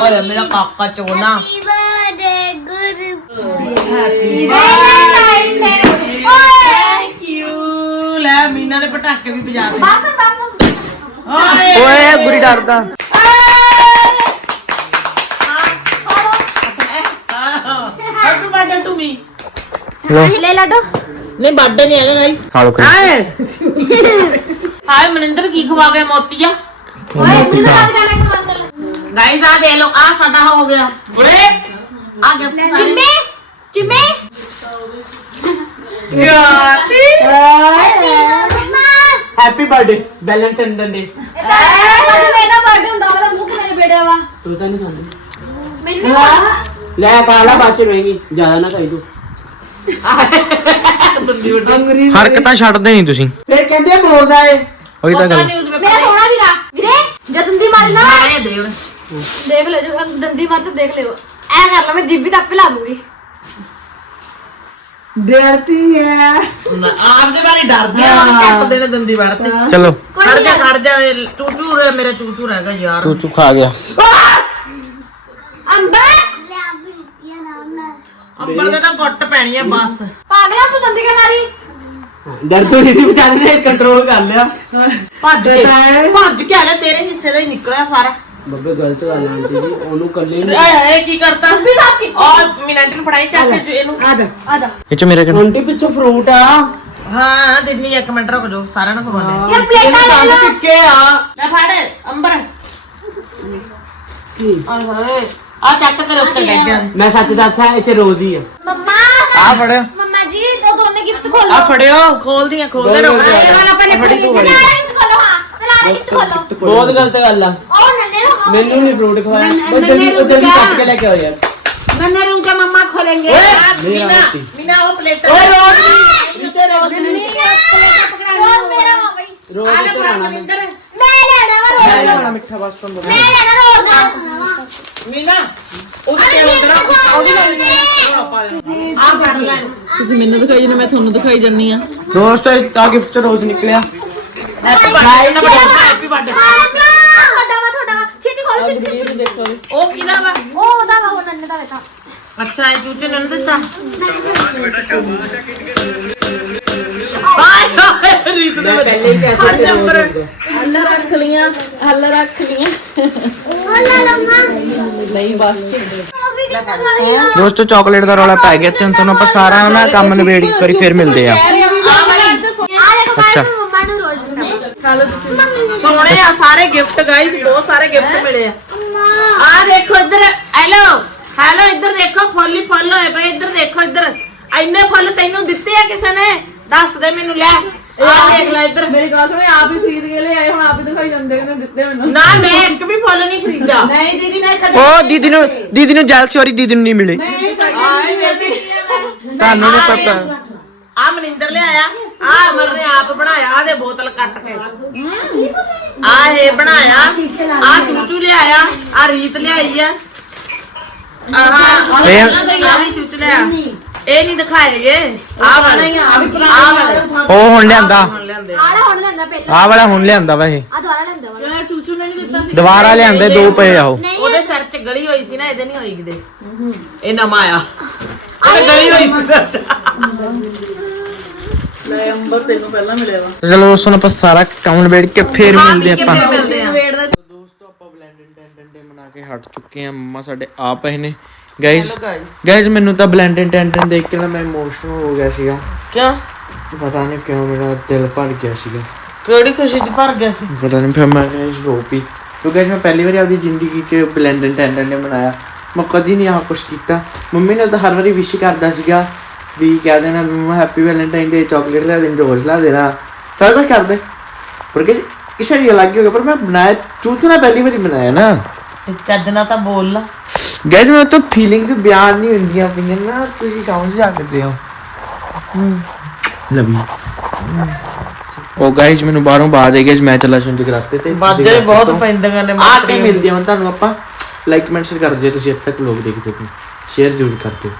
[SPEAKER 2] ਔਰ ਮੇਰਾ ਕਾਕਾ ਚੋਨਾ ਓਏ
[SPEAKER 1] ਗੁਰੀ ਡਰਦਾ
[SPEAKER 3] ਲੈ ਲੱਡੂ
[SPEAKER 2] ਨਹੀਂ ਬਾਟਾ ਨਹੀਂ ਹੈਗਾ ਗਾਈਸ
[SPEAKER 1] ਖਾ
[SPEAKER 2] ਹਾਏ ਮਨਿੰਦਰ ਕੀ ਖਵਾ ਗਏ ਮੋਤੀਆ?
[SPEAKER 3] ਓਏ
[SPEAKER 2] ਆ ਦੇ। ਲੋ ਆ ਸਾਡਾ ਹੋ ਗਿਆ। ਉਰੇ ਆ ਗਿਫਟ ਸਾਰੇ
[SPEAKER 3] ਜਿੰਮੇ
[SPEAKER 5] ਹੈਪੀ ਬਰਥਡੇ ਵੈਲੈਂਟਾਈਨ
[SPEAKER 3] ਡੇ ਮੇਰਾ ਬਰਥਡੇ ਹੁੰਦਾ ਉਹਦਾ ਮੂੰਹ ਕਿਵੇਂ ਬੇੜਾ ਵਾ
[SPEAKER 5] ਤੂੰ ਤਾਂ ਨਹੀਂ ਖਾਂਦੀ।
[SPEAKER 3] ਮੈਨੂੰ
[SPEAKER 5] ਲੈ ਪਾ ਲਾ ਬਾਅਦ ਜ਼ਿਆਦਾ ਨਾ
[SPEAKER 2] ਖਾਈ ਤੂੰ।
[SPEAKER 1] ਹਰਕਤਾਂ ਛੱਡਦੇ ਨਹੀਂ ਤੁਸੀਂ।
[SPEAKER 5] ਫਿਰ ਕਹਿੰਦੇ ਆ ਏ।
[SPEAKER 1] ਉਹੀ ਤਾਂ ਗੱਲ
[SPEAKER 2] ਨਿਊਜ਼
[SPEAKER 3] ਮੇਰਾ
[SPEAKER 2] ਪੇਪਰ
[SPEAKER 3] ਸੋਹਣਾ ਵੀਰਾ ਵੀਰੇ ਜਦੰਦੀ ਦੰਦੀ ਨਾ
[SPEAKER 2] ਸਾਰੇ ਦੇਵ
[SPEAKER 3] ਦੇਖ ਲੈ ਜੇ ਦੰਦੀ ਮਾਰ ਤੇ ਦੇਖ ਲਿਓ ਐ ਕਰ ਲਾ ਮੈਂ ਜੀਬੀ ਤਾਂ ਆਪੇ ਲਾ ਦੂੰਗੀ
[SPEAKER 5] ਡਰਦੀ ਹੈ
[SPEAKER 2] ਆਪ ਦੇ ਬਾਰੇ ਡਰਦੀ ਆ ਉਹਨੂੰ ਕੱਟ ਦੇਣੇ ਦੰਦੀ ਵੜਤੀ
[SPEAKER 1] ਚਲੋ
[SPEAKER 2] ਖੜ ਜਾ ਖੜ ਜਾ ਚੂਚੂ ਮੇਰਾ ਚੂਚੂ ਰਹਿ ਗਿਆ ਯਾਰ
[SPEAKER 1] ਤੂੰ ਖਾ ਗਿਆ
[SPEAKER 3] ਅੰਬਾ
[SPEAKER 2] ਅੰਬਰ ਦੇ ਤਾਂ ਕੁੱਟ ਪੈਣੀ ਆ ਬਸ
[SPEAKER 3] ਪਾਗਲਾ ਤੂੰ ਦੰਦੀ ਕਿਉਂ
[SPEAKER 5] ਡਰ ਤੂੰ ਇਸੀ ਵਿਚਾਰੇ ਨੇ ਕੰਟਰੋਲ ਕਰ ਲਿਆ।
[SPEAKER 2] ਭੱਜ ਕੇ। ਭੱਜ ਕੇ ਆ ਤੇਰੇ ਹਿੱਸੇ ਦਾ ਹੀ ਨਿਕਲਿਆ ਸਾਰਾ।
[SPEAKER 5] ਬੱਬੇ ਗਲਤ ਗੱਲ ਆਂਟੀ ਜੀ ਉਹਨੂੰ ਕੱਲੇ
[SPEAKER 2] ਨੂੰ ਏ ਏ ਕੀ ਕਰਤਾ?
[SPEAKER 3] ਵੀ ਲਾਪੀ
[SPEAKER 2] ਔਰ ਮਿਨਟ ਨੂੰ ਫੜਾਈ ਚੱਕ ਕੇ ਇਹਨੂੰ।
[SPEAKER 5] ਆ ਜਾ।
[SPEAKER 3] ਆ ਜਾ।
[SPEAKER 1] ਇਹ ਮੇਰੇ ਕੋਲ
[SPEAKER 5] ਆਂਟੀ ਪਿੱਛੇ ਫਰੂਟ ਆ।
[SPEAKER 2] ਹਾਂ ਦਿੱਲੀ ਇੱਕ ਮਿੰਟ ਰੁਕ ਜਾਓ ਸਾਰਿਆਂ ਨੂੰ ਖਵਾ ਦੇ।
[SPEAKER 3] ਯਾਰ ਪਲੇਟਾਂ ਲੈ ਲੈ
[SPEAKER 5] ਆ?
[SPEAKER 2] ਲੈ ਫੜ ਅੰਬਰ।
[SPEAKER 5] ਕੀ?
[SPEAKER 2] ਆ ਹਾਂ ਆ ਚੱਕ ਤੇ ਉੱਤੇ ਬੈਠ ਗਿਆ
[SPEAKER 5] ਮੈਂ ਸੱਚ ਦੱਸਾਂ ਇਹ ਚ ਆ।
[SPEAKER 3] ਮੰਮਾ
[SPEAKER 1] ਆ ਫੜ
[SPEAKER 3] ਮੰਮਾ ਜੀ ਉਹ ਦੋਨੇ ਗਿਫਟ ਖੋਲੋ
[SPEAKER 1] ਆ ਫੜਿਓ
[SPEAKER 2] ਖੋਲਦੀ ਆ ਖੋਲਦੇ ਰਹੋ
[SPEAKER 3] ਇਹ ਵਾਲਾ ਪਹਿਲੇ ਫੜੀ ਤੂੰ ਲੈ ਗਿਫਟ ਖੋਲੋ ਹਾਂ ਪਹਿਲਾਂ ਗਿਫਟ ਖੋਲੋ
[SPEAKER 5] ਬਹੁਤ ਗਲਤ ਗੱਲ ਆ
[SPEAKER 3] ਉਹ ਨੰਨੇ ਦਾ ਖਾਓ।
[SPEAKER 5] ਮੈਨੂੰ ਨਹੀਂ ਫਰੂਟ ਖਵਾਇਆ ਉਹ ਜਲਦੀ ਉਹ ਜਲਦੀ ਕੱਟ ਕੇ ਲੈ ਕੇ ਆਓ ਯਾਰ
[SPEAKER 2] गन्ना रूम का मम्मा खोलेंगे
[SPEAKER 5] मेरा
[SPEAKER 2] मीना
[SPEAKER 5] होती।
[SPEAKER 2] मीना वो प्लेट
[SPEAKER 3] रोज मेरा वा भाई
[SPEAKER 5] ਰੋਜ਼
[SPEAKER 2] आले
[SPEAKER 5] ਤੇ
[SPEAKER 2] पूरा
[SPEAKER 5] ਆਣਾ
[SPEAKER 2] मनिंदर
[SPEAKER 3] मैं लेना वा रोज
[SPEAKER 5] ਮੈਂ ਮਿੱਠਾ ਬਸ ਤੋਂ
[SPEAKER 3] मैं लेना रोज
[SPEAKER 2] मीना उसके उधर आप कर ले
[SPEAKER 6] ਤੁਸੀਂ ਮੈਨੂੰ ਦਿਖਾਈ ਨਾ ਮੈਂ ਤੁਹਾਨੂੰ ਦਿਖਾਈ ਜੰਨੀ ਆ
[SPEAKER 1] ਰੋਜ਼ ਤਾਂ ਆ ਗਿਫਟ ਰੋਜ਼ ਨਿਕਲਿਆ
[SPEAKER 2] हैप्पी बर्थडे ना बड़ा हैप्पी बर्थडे
[SPEAKER 3] ਤੁਹਾਡਾ ਵਾ ਤੁਹਾਡਾ ਵਾ ਛੇਤੀ ਖੋਲੋ ਛੇਤੀ ਛੇਤੀ।
[SPEAKER 6] ਦੇਖੋ
[SPEAKER 2] ओ किना वा
[SPEAKER 3] ਉਹ ਉਹਦਾ ਵਾ ਉਹ ਨੰਨੇ ਦਾ ਵੇਤਾ
[SPEAKER 2] ਅੱਛਾ ਇਹ ਚੂਚੇ ਨੇ ਦਿੱਤਾ ਬਾਏ ਬਾਏ ਰੀਤ ਦੇ ਪਹਿਲੇ ਹੀ ਪੈਸੇ ਨੰਬਰ
[SPEAKER 6] ਹੱਲ ਰੱਖ ਲੀਆਂ ਹੱਲ ਰੱਖ ਲੀਆਂ ਨਹੀਂ ਬਸ।
[SPEAKER 1] ਦੋਸਤੋ ਚਾਕਲੇਟ ਦਾ ਰੌਲਾ ਪੈ ਗਿਆ ਤੇ ਹੁਣ ਤੁਹਾਨੂੰ ਆਪਾਂ ਸਾਰਾ ਨਾ ਕੰਮ ਨਿਬੇੜ ਕੇ ਕਰੀ ਫਿਰ ਮਿਲਦੇ ਆ। ਅੱਛਾ।
[SPEAKER 2] ਸੋਹਣੇ ਆ ਸਾਰੇ ਗਿਫਟ ਗਾਈਸ ਬਹੁਤ ਸਾਰੇ ਗਿਫਟ ਮਿਲੇ ਆ। ਆ ਦੇਖੋ ਇੱਧਰ ਹੈਲੋ ਹੈਲੋ ਇੱਧਰ ਦੇਖੋ ਫੁੱਲ ਹੀ ਫੁੱਲ ਹੋਏ ਪਏ ਇੱਧਰ ਦੇਖੋ ਇੱਧਰ। ਇੰਨੇ ਫੁੱਲ ਤੈਨੂੰ ਦਿੱਤੇ ਆ ਕਿਸੇ ਨੇ? ਦੱਸ ਦੇ ਮੈਨੂੰ ਲੈ। ਆ ਦੇਖ ਲੈ ਇੱਧਰ।
[SPEAKER 6] ਮੇਰੀ ਗੱਲ ਸੁਣੇ ਆਪ ਹੀ ਖਰੀਦ ਕੇ ਲਿਆਏ ਹੁਣ ਆਪ ਹੀ ਦਿਖਾਈ ਜਾਂਦੇ ਕਿ ਦਿੱਤੇ ਮੈਨੂੰ।
[SPEAKER 2] ਨਾ ਮੈਂ ਇੱਕ ਵੀ ਫੁੱਲ ਨਹੀਂ ਖਰੀਦਾ
[SPEAKER 5] ਨਹੀਂ ਦੀਦੀ ਨਹੀਂ ਕਦੇ
[SPEAKER 1] ਉਹ ਦੀਦੀ ਨੂੰ ਦੀਦੀ ਨੂੰ ਜੈਲਸੀ ਰਹੀ ਦੀਦੀ ਨੂੰ ਨਹੀਂ ਮਿਲੇ।
[SPEAKER 2] ਆਏ ਬੇਬੀ
[SPEAKER 1] ਤੁਹਾਨੂੰ ਨਹੀਂ ਪਤਾ।
[SPEAKER 2] ਆ ਮਨਿੰਦਰ ਲਿਆਇਆ। ਆ ਅਮਰ ਨੇ ਆਪ ਬਣਾਇਆ। ਆ ਦੇ ਬੋਤਲ ਕੱਟ ਕੇ। ਆ ਇਹ ਬਣਾਇਆ। ਆ ਚੂਚੂ ਲਿਆਇਆ। ਆ ਰੀਤ ਲਿਆਈ ਆ। ਆਹ
[SPEAKER 1] ਇਹ
[SPEAKER 2] ਚੂਚੂ ਲਿਆ ਇਹ ਨਹੀਂ ਦਿਖਾਏਗੇ ਆ ਵਾਲੇ।
[SPEAKER 6] ਆ ਵੀ
[SPEAKER 2] ਆ ਵਾਲੇ।
[SPEAKER 1] ਉਹ ਹੁਣ ਲਿਆਂਦਾ।
[SPEAKER 2] ਹੁਣ ਲਿਆਂਦੇ ਆ।
[SPEAKER 1] ਆਹ ਵਾਲਾ ਹੁਣ ਲਿਆਂਦਾ ਵਾ ਇਹ।
[SPEAKER 6] ਯਾਰ ਚੂਚੂ ਨੇ ਨਹੀਂ ਦਿੱਤਾ ਸੀ।
[SPEAKER 1] ਦੁਬਾਰਾ ਲਿਆਂਦੇ ਦੋ ਪਏ ਆ ਉਹ।
[SPEAKER 2] ਉਹਦੇ ਸਿਰ 'ਚ ਗਲੀ ਹੋਈ ਸੀ ਨਾ ਇਹਦੇ ਨਹੀਂ ਹੋਈ ਕਿਤੇ। ਇਹ ਨਵਾਂ ਆਇਆ ਉਹਦੇ ਗਲੀ ਹੋਈ ਸੀ। ਸਿਰ 'ਚ।
[SPEAKER 6] ਲੈ ਅੰਬਰ ਤੈਨੂੰ ਪਹਿਲਾਂ ਮਿਲਿਆ ਵਾ।
[SPEAKER 1] ਚਲੋ ਦੋਸਤੋ ਆਪਾਂ ਸਾਰਾ ਕੰਮ ਨਿਬੇੜ ਕੇ ਫਿਰ ਮਿਲਦੇ ਆਪਾਂ।
[SPEAKER 6] ਵੇੜ
[SPEAKER 1] ਦੋਸਤੋ ਆਪਾਂ ਬਲੈਂਡਡ ਟੈਂਡਨ ਡੇ ਬਣਾ ਕੇ ਹਟ ਚੁੱਕੇ ਆ। ਮੰਮਾ ਸਾਡੇ ਆ ਪਏ ਨੇ। ਗਾਇਸ। ਗਾਇਸ ਮੈਨੂੰ ਤਾਂ ਬਲੈਂਡਡ ਟੈਂਡਨ ਦੇਖ ਕੇ ਨਾ ਮੈਂ ਇਮੋਸ਼ਨਲ ਹੋ ਗਿਆ ਸੀਗਾ।
[SPEAKER 2] ਕਿਉਂ?
[SPEAKER 1] ਪਤਾ ਨਹੀਂ ਕਿਉਂ ਮੇਰਾ ਦਿਲ ਭਰ ਗਿਆ ਸੀਗਾ।
[SPEAKER 2] ਕਿਹੜੀ ਖੁਸ਼ੀ ਦੀ ਭਰ ਗਿਆ ਸੀ?
[SPEAKER 1] ਪਤਾ ਨਹੀਂ ਫਿਰ ਮੈਂ ਗਾਇਸ ਰੋ ਪਈ ਕਿਉਂਕਿ ਮੈਂ ਪਹਿਲੀ ਵਾਰੀ ਆਪਣੀ ਜ਼ਿੰਦਗੀ 'ਚ ਬਲੈਂਡਡ ਟੈਂਡਨ ਡੇ ਬਣਾਇਆ। ਮੈਂ ਕਦੀ ਨਹੀਂ ਆਹ ਕੁਛ ਕੀਤਾ। ਮੰਮੀ ਨੇ ਤਾਂ ਹਰ ਵਾਰੀ ਵਿਸ਼ ਕਰਦਾ ਸੀਗਾ ਵੀ ਕਹਿ ਦੇਣਾ mumma happy valentine day chocolate ਲੈ ਦੇਣ ਰੋਜ਼ ਲਾ ਦੇਣਾ ਸਾਰਾ ਕੁਝ ਕਰਦੇ। ਪਰ ਦੀ ਅਲੱਗ ਹੀ ਹੋ ਗਿਆ ਪਰ ਮੈਂ ਬਣਾਇਆ ਚੂਚਣਾ ਪਹਿਲੀ ਵਾਰੀ ਬਣਾਇਆ ਨਾ।
[SPEAKER 2] ਨਾਲ ਤਾਂ ਬੋਲ ਲਾ।
[SPEAKER 1] ਗੈਸ ਮੈਂ ਤਾਂ ਫੀਲਿੰਗਸ ਬਿਆਨ ਨਹੀਂ ਹੁੰਦੀਆਂ ਪਈਆਂ ਨਾ ਤੁਸੀਂ ਸਮਝ ਸਕਦੇ ਹੋ। ਲਵ। ਯੂ ਉਹ ਗਾਇਸ ਮੈਨੂੰ ਬਾਹਰੋਂ ਬਾਅਦ ਹੈ ਗਾਇਸ ਮੈਂ ਚੱਲਾ ਸ਼ੁੰਜ ਕਰਾਤੇ ਤੇ।
[SPEAKER 2] ਬਾਜੇ ਬਹੁਤ ਪੈਂਦੀਆਂ ਨੇ
[SPEAKER 1] ਆ ਕੇ ਮਿਲਦੇ ਹਾਂ ਹੁਣ ਤੁਹਾਨੂੰ ਆਪਾਂ। ਲਾਈਕ ਕਮੈਂਟ ਸ਼ੇਅਰ ਕਰ ਦਿਓ ਤੁਸੀਂ ਇੱਥੇ ਤੱਕ ਲੋਕ ਦੇਖਦੇ ਹੋ ਸ਼ੇਅਰ ਜ਼ਰੂਰ ਕਰ ਦਿਓ